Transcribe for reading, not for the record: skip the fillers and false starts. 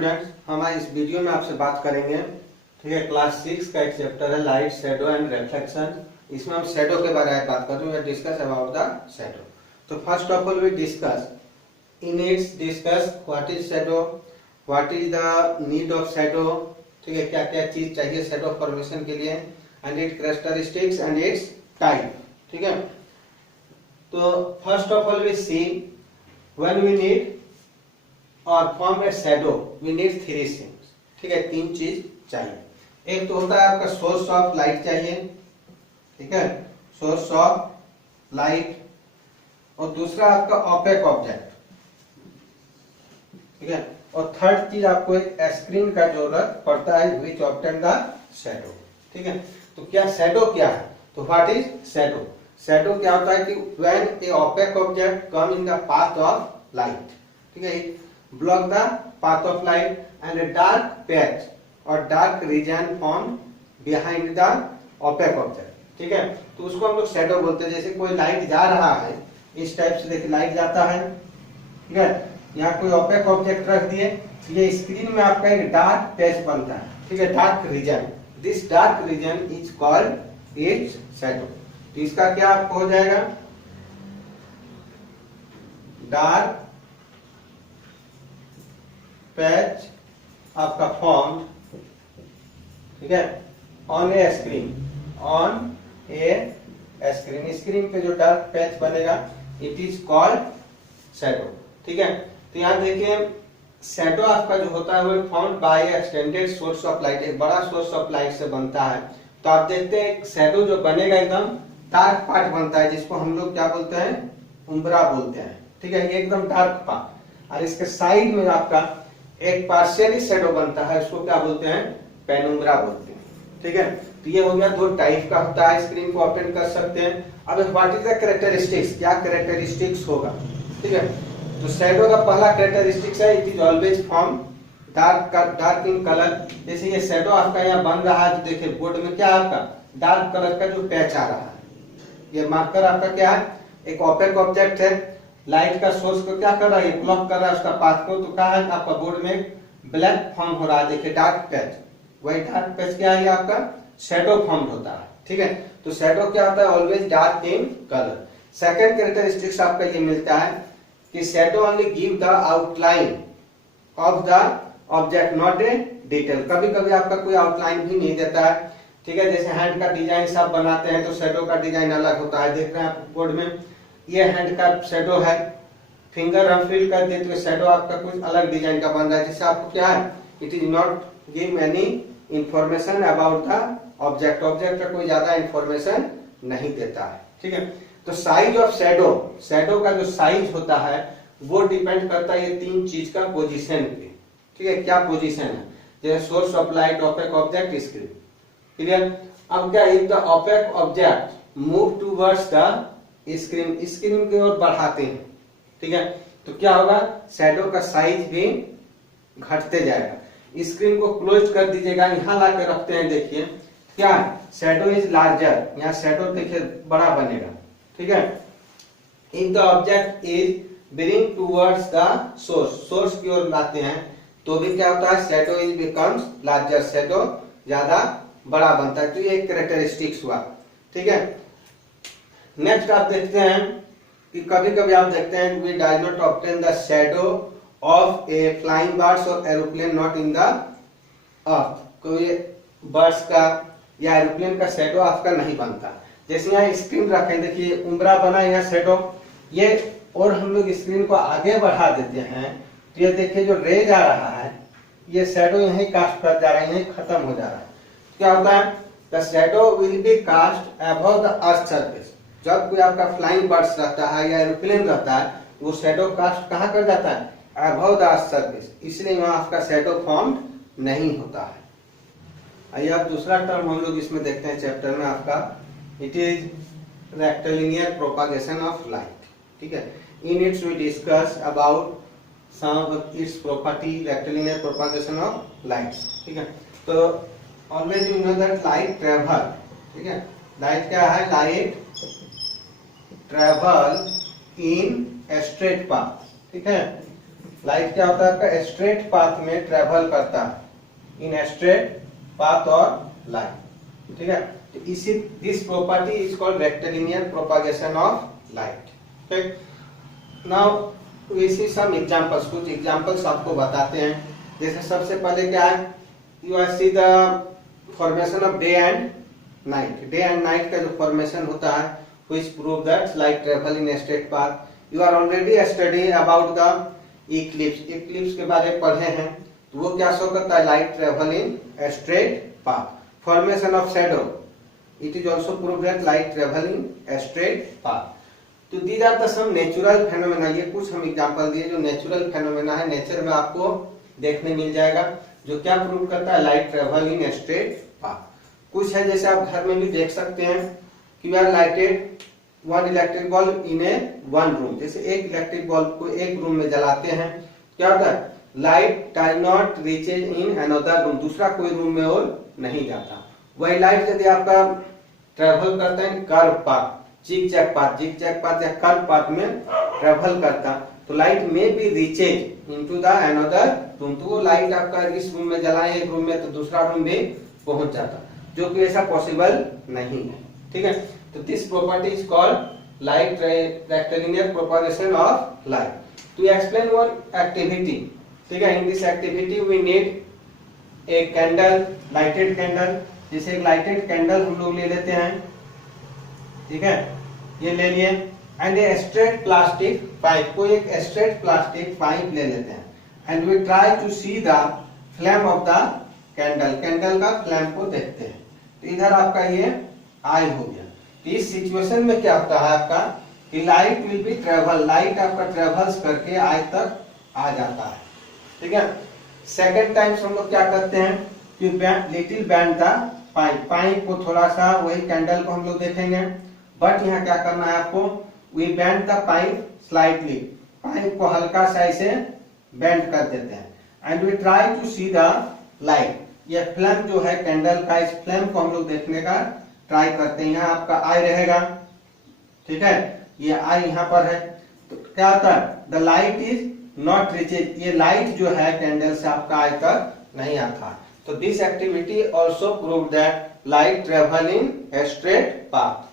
Students, हम आज इस वीडियो में आपसे बात करेंगे। ठीक है, क्लास 6 का एक चैप्टर है लाइट, शैडो एंड रिफ्लेक्शन। इसमें हम शैडो के बारे में बात कर रहे हैं, डिस्कस अबाउट द शैडो। तो first of all we discuss what is shadow, what is the need of shadow. ठीक है, क्या क्या चीज चाहिए शैडो फॉर्मेशन के लिए, and its characteristics and its type. ठीक है, तो first of all we see when we need or form a shadow we need three things. ठीक है, तीन चीज चाहिए। एक तो होता है आपका सोर्स ऑफ लाइट चाहिए। ठीक है, सोर्स ऑफ लाइट। और दूसरा आपका ऑपेक ऑब्जेक्ट। ठीक है, और थर्ड चीज आपको एक स्क्रीन का जरूरत पड़ता है विच ऑब्टेन द शैडो। ठीक है, तो क्या शैडो क्या है, तो व्हाट इज शैडो। शैडो क्या होता है कि when A opaque object come in the path of light. ठीक है, block the path of light and a dark patch or dark region formed behind the opaque object. ठीक है, तो उसको हम लोग शैडो बोलते हैं। जैसे कोई लाइट जा रहा है, इस टाइप से देखिए लाइट जाता है। ठीक है, यहाँ कोई ओपेक ऑब्जेक्ट रख दिए, ये स्क्रीन में आपका एक डार्क पैच बनता है। ठीक है, dark region, this dark region is called its shadow. तो इसका क्या आपको हो जाएगा, डार्क पैच आपका फॉर्म। ठीक है, on A screen, on A screen, screen पे जो डार्क पैच बनेगा इट इज कॉल्ड शैडो। ठीक है, तो यहाँ देखिए शैडो आपका जो होता है वो found by extended source of light, एक बड़ा सोर्स ऑफ लाइट से बनता है। तो आप देखते हैं शैडो जो बनेगा एकदम डार्क पार्ट बनता है, जिसको हम लोग क्या बोलते हैं, उम्ब्रा बोलते हैं। ठीक है, ये एकदम डार्क पार्ट, और इसके साइड में आपका एक पार्शियली शैडो बनता है, उसको क्या बोलते हैं, पेनुम्ब्रा बोलते हैं। ठीक है, तो ये हो गया दो टाइप का होता है, स्क्रीन को ऑब्टेन कर सकते हैं। अब व्हाट इज द कैरेक्टरिस्टिक्स, क्या कैरेक्टरिस्टिक्स होगा। ठीक है, तो शैडो का पहला कैरेक्टरिस्टिक्स है it is always form dark in colour. जैसे ये शैडो आपका यहाँ बन रहा है, तो देखिए बोर्ड में क्या आपका डार्क कलर का जो पैच आ रहा है, ये मार्कर आपका क्या है, एक ओपेक ऑब्जेक्ट है। लाइट का सोर्स को क्या कर रहा है, ब्लॉक कर रहा है उसका पाथ को। तो क्या है आपका बोर्ड में ब्लैक फॉर्म हो रहा है, देखिए डार्क पैच। वही डार्क पैच क्या है, आपका शैडो फॉर्म होता है। ठीक है, तो शैडो क्या होता है, always dark in colour. Second characteristics आपका ये मिलता है कि shadow only give the outline of the object, not a detail. कभी कभी आपका कोई आउटलाइन भी नहीं देता है। ठीक है, जैसे हैंड का डिजाइन सब बनाते हैं तो शैडो का डिजाइन अलग होता है। देख रहे हैं आप बोर्ड में, ये हैंड का शैडो है। फिंगर हम फील कर देते तो शैडो आपका कुछ अलग डिजाइन का बन रहा है, जिससे आपको क्या है, it is not give any information about the object. Object का कोई ज्यादा इंफॉर्मेशन नहीं देता है। ठीक है, तो साइज ऑफ शैडो, शैडो का जो साइज होता है वो डिपेंड करता है ये तीन चीज का पोजीशन पे। ठीक है, क्या पोजीशन है, जैसे source of light, opaque object, screen. Clear. अब क्या, if the opaque object move towards the screen, screen की ओर बढ़ाते हैं, ठीक है, तो क्या होगा, शैडो का साइज भी घटते जाएगा। स्क्रीन को क्लोज कर दीजिएगा, यहाँ ला के रखते हैं, देखिए क्या शैडो इज लार्जर, यहाँ शैडो देखिए बड़ा बनेगा। ठीक है, if the object is bring towards the source, source की ओर लाते हैं तो भी क्या होता है, shadow is becomes larger, shadow ज्यादा बड़ा बनता है। तो ये कैरेक्टरिस्टिक्स हुआ। ठीक है, नेक्स्ट आप देखते हैं कि कभी कभी आप देखते हैं we does not obtain the shadow of a flying birds or aeroplane not in the earth. कोई बर्ड्स का या एरोप्लेन का शैडो आपका नहीं बनता। जैसे यहाँ स्क्रीन रखें, देखिए उम्ब्रा बना यहाँ शैडो, ये और हम लोग स्क्रीन को आगे बढ़ा देते हैं तो ये देखिए जो रेज आ रहा है ये शैडो यहीं कास्ट कर जा रहा है, यहीं खत्म हो जा रहा है। क्या होता है, the shadow will be cast above the earth surface. जब कोई आपका फ्लाइंग बर्ड्स रहता है या एरोप्लेन रहता है, वो शैडो कास्ट कहाँ कर जाता है, अबव द अर्थ सरफेस, इसलिए वहां आपका शैडो फॉर्म नहीं होता है। आइए अब दूसरा टर्म हम लोग इसमें देखते हैं चैप्टर में आपका, it is rectilinear propagation of light. ठीक है, in its we discuss about some of its property, rectilinear propagation of lights. ठीक है, तो always you know that light travel. ठीक है, लाइट क्या है, light travel in a straight path. ठीक है, लाइट क्या होता है आपका स्ट्रेट पाथ में ट्रेवल करता है, इन स्ट्रेट पाथ और लाइट, ठीक है। तो इसी this property is called rectilinear propagation of light, ठीक। Now we see some examples, कुछ एग्जांपल्स आपको बताते हैं। जैसे सबसे पहले क्या है, you are see the formation of day and night. Day and night का जो फॉर्मेशन होता है which prove that light travel in straight path. You are already study about the eclipse, Eclipse के बारे में पढ़े हैं, तो वो क्या शो करता है, light travel in straight path. Formation of shadow, it is also prove that light travel in straight path. तो these are the some natural phenomena, ये कुछ हम एग्जांपल दिए जो नेचुरल फेनोमेना है, नेचर में आपको देखने मिल जाएगा, जो क्या प्रूव करता है, light travel in straight path. कुछ है जैसे आप घर में भी देख सकते हैं कि we are lighted one electric bulb in a one room. जैसे एक इलेक्ट्रिक बल्ब को एक रूम में जलाते हैं, क्या होता है, light does not reaches in another room, दूसरा कोई रूम में और नहीं जाता। वही लाइट यदि आपका ट्रेवल करता है कर्व पाथ, जिगजैग पाथ या कर्व पाथ में ट्रेवल करता, तो लाइट में भी reaches into the another room, तो वो लाइट आपका इस रूम में जलाए एक रूम में तो दूसरा रूम भी पहुंच जाता, जो कि ऐसा पॉसिबल नहीं है, ठीक है। तो this property is called light rectilinear propagation of light. To explain one activity, ठीक है, in this activity we need a candle, lighted candle. जैसे एक लाइटेड कैंडल हम लोग ले लेते हैं, ठीक है, ये ले लिए, and a straight plastic pipe, कोई एक स्ट्रेट प्लास्टिक पाइप ले लेते हैं, and we try to see the flame of the candle, candle का फ्लेम को देखते हैं। तो इधर आपका ये आई हो गया। तो इस सिचुएशन में क्या होता है आपका कि light will be travel, light आपका ट्रेवल्स करके आई तक आ जाता है, ठीक है। सेकेंड टाइम हम लोग क्या करते हैं कि little band the pipe, pipe को थोड़ा सा, वही कैंडल को हम लोग देखेंगे, बट यहाँ क्या करना है आपको, we bend the pipe slightly, pipe को हल्का सा ऐसे बेंड कर देते हैं, and we try to see the light, ये फ्लेम जो है कैंडल का, इस फ्लेम को हम लोग देखने का ट्राई करते हैं। यहाँ आपका आई रहेगा, ठीक है, ये आई यहाँ पर है, तो क्या होता है, the light is not reaches, ये लाइट जो है कैंडल से आपका आई तक नहीं आता। तो this activity also prove that light travel in a straight path.